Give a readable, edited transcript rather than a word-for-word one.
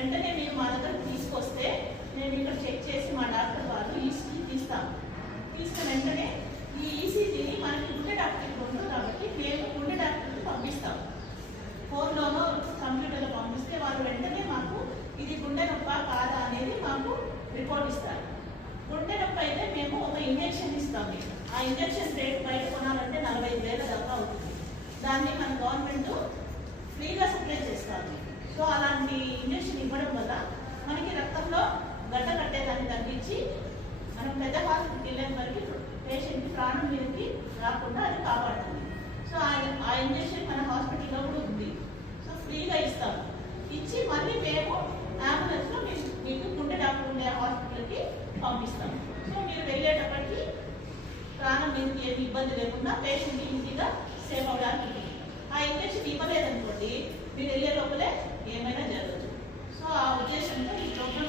వెంటనే మీరు మా దగ్గరకు తీసుకొస్తే మేము ఇక్కడ చెక్ చేసి మా డాక్టర్ వాళ్ళు ఈసీజీ తీస్తాము. తీసుకున్న వెంటనే ఈ ఈసీజీని మనకి గుండె డాక్టర్కి ఉంటుంది కాబట్టి మేము గుండె డాక్టర్కి పంపిస్తాం. ఫోన్లోనో కంప్యూటర్లో పంపిస్తే వాళ్ళు వెంటనే మాకు ఇది గుండె నొప్ప కాదా అనేది మాకు రిపోర్ట్ ఇస్తారు. గుండె నొప్పి అయితే మేము ఒక ఇంజెక్షన్ ఇస్తాం. ఆ ఇంజెక్షన్ రేట్ బయట కొనాలంటే 45,000 దాకా అవుతుంది. దాన్ని మన గవర్నమెంట్ ఫ్రీగా సప్లై చేస్తాము. సో అలాంటి ఇంజెక్షన్ ఇవ్వడం వల్ల మనకి రక్తంలో గడ్డ కట్టేదాన్ని తగ్గించి మనం పెద్ద హాస్పిటల్కి వెళ్ళేంత వరకు పేషెంట్కి ప్రాణం మీదకి రాకుండా అది కాపాడుతుంది. సో ఆ ఇంజెక్షన్ మన హాస్పిటల్లో కూడా ఉంది. సో ఫ్రీగా ఇస్తాము. ఇచ్చి మళ్ళీ మేము అంబులెన్స్లో మీకు గుండె డాక్టర్ ఉండే హాస్పిటల్కి పంపిస్తాము. సో మీరు వెళ్ళేటప్పటికి ప్రాణం మీదకి ఏమి ఇబ్బంది లేకుండా పేషెంట్ ఈజీగా సేవ్ అవ్వడానికి. ఆ ఇంజెక్షన్ ఇవ్వలేదనుకోండి మీరు వెళ్ళే లోపలే ఏమైనా జరగచ్చు. సో ఆ ఉద్దేశంతో ఈ ప్రోగ్రామ్